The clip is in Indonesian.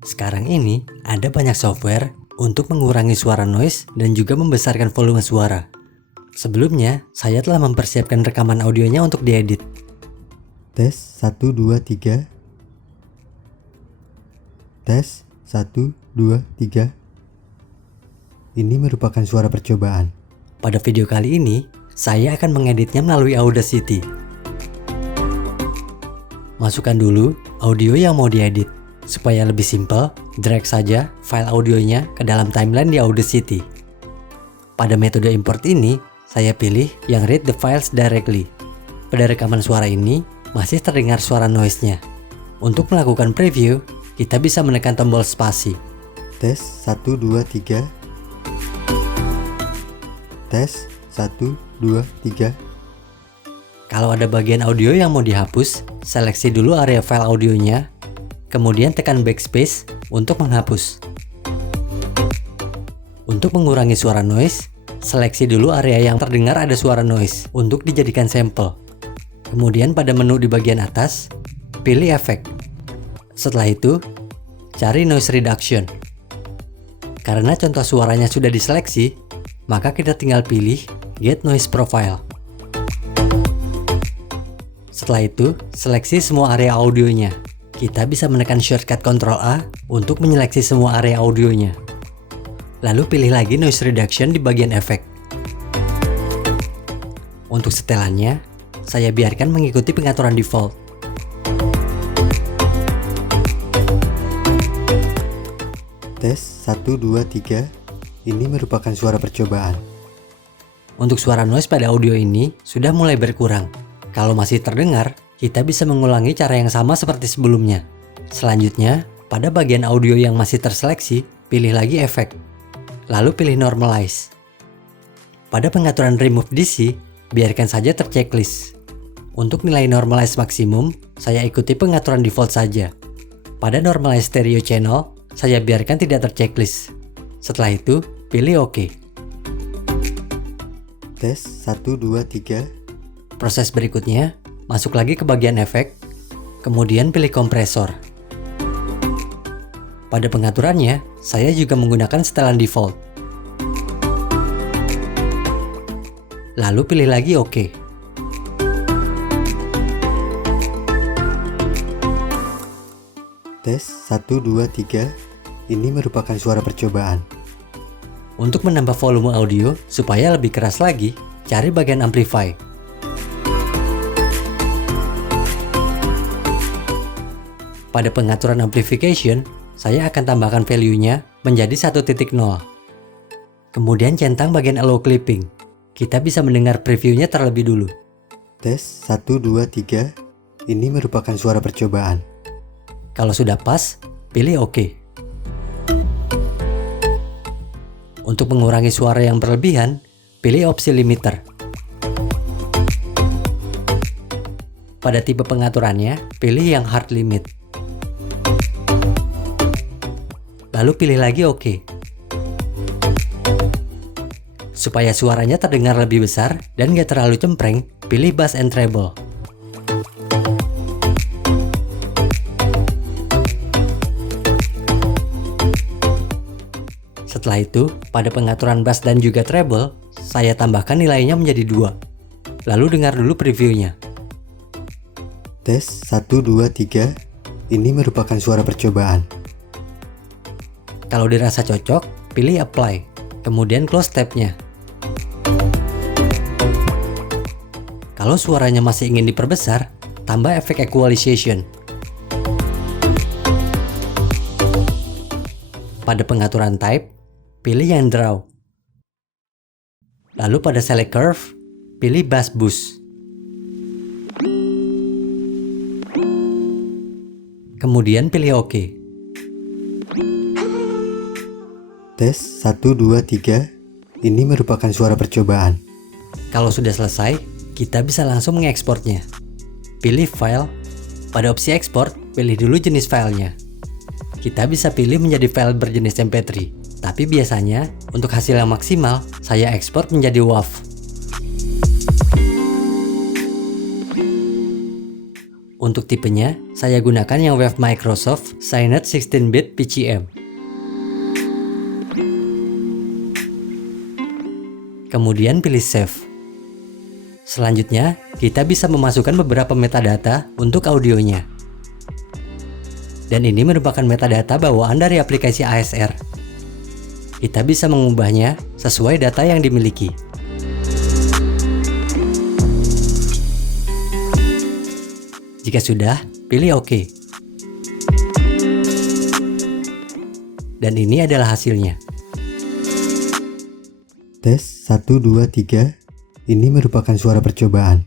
Sekarang ini ada banyak software untuk mengurangi suara noise dan juga membesarkan volume suara. Sebelumnya, saya telah mempersiapkan rekaman audionya untuk diedit. Tes 1 2 3. Tes 1 2 3. Ini merupakan suara percobaan. Pada video kali ini, saya akan mengeditnya melalui Audacity. Masukkan dulu audio yang mau diedit. Supaya lebih simpel, drag saja file audionya ke dalam timeline di Audacity. Pada metode import ini, saya pilih yang read the files directly. Pada rekaman suara ini, masih terdengar suara noise-nya. Untuk melakukan preview, kita bisa menekan tombol spasi. Tes 1 2 3. Tes 1 2 3. Kalau ada bagian audio yang mau dihapus, seleksi dulu area file audionya, kemudian tekan backspace untuk menghapus. Untuk mengurangi suara noise, seleksi dulu area yang terdengar ada suara noise untuk dijadikan sampel. Kemudian pada menu di bagian atas, pilih efek. Setelah itu, cari noise reduction. Karena contoh suaranya sudah diseleksi, maka kita tinggal pilih get noise profile. Setelah itu, seleksi semua area audionya. Kita bisa menekan shortcut Ctrl A untuk menyeleksi semua area audionya. Lalu pilih lagi noise reduction di bagian efek. Untuk setelannya, saya biarkan mengikuti pengaturan default. Tes 1 2 3. Ini merupakan suara percobaan. Untuk suara noise pada audio ini sudah mulai berkurang. Kalau masih terdengar, kita bisa mengulangi cara yang sama seperti sebelumnya. Selanjutnya, pada bagian audio yang masih terseleksi, pilih lagi efek. Lalu pilih normalize. Pada pengaturan remove DC, biarkan saja terchecklist. Untuk nilai normalize maksimum, saya ikuti pengaturan default saja. Pada normalize stereo channel, saya biarkan tidak terchecklist. Setelah itu, pilih OK. Tes 1 2 3. Proses berikutnya, masuk lagi ke bagian efek, kemudian pilih kompresor. Pada pengaturannya, saya juga menggunakan setelan default. Lalu pilih lagi OK. Tes 1 2 3. Ini merupakan suara percobaan. Untuk menambah volume audio supaya lebih keras lagi, cari bagian amplify. Pada pengaturan amplification, saya akan tambahkan value-nya menjadi 1.0. Kemudian centang bagian allow clipping. Kita bisa mendengar previewnya terlebih dulu. Tes 1 2 3. Ini merupakan suara percobaan. Kalau sudah pas, pilih OK. Untuk mengurangi suara yang berlebihan, pilih opsi limiter. Pada tipe pengaturannya, pilih yang hard limit. Lalu pilih lagi OK. Supaya suaranya terdengar lebih besar dan gak terlalu cempreng, pilih bass and treble. Setelah itu, pada pengaturan bass dan juga treble, saya tambahkan nilainya menjadi 2. Lalu dengar dulu previewnya. Tes 1 2 3. Ini merupakan suara percobaan. Kalau dirasa cocok, pilih apply, kemudian close tab-nya. Kalau suaranya masih ingin diperbesar, tambah efek equalization. Pada pengaturan type, pilih yang draw. Lalu pada select curve, pilih bass boost. Kemudian pilih OK. Tes 1 2 3. Ini merupakan suara percobaan. Kalau sudah selesai, kita bisa langsung mengekspornya. Pilih file. Pada opsi ekspor, pilih dulu jenis filenya. Kita bisa pilih menjadi file berjenis MP3. Tapi biasanya, untuk hasil yang maksimal, saya ekspor menjadi WAV. Untuk tipenya, saya gunakan yang Wave Microsoft Cynet 16-bit PCM. Kemudian pilih Save. Selanjutnya, kita bisa memasukkan beberapa metadata untuk audionya. Dan ini merupakan metadata bawaan dari aplikasi ASR. Kita bisa mengubahnya sesuai data yang dimiliki. Jika sudah, pilih OK. Dan ini adalah hasilnya. Tes 1, 2, 3. Ini merupakan suara percobaan.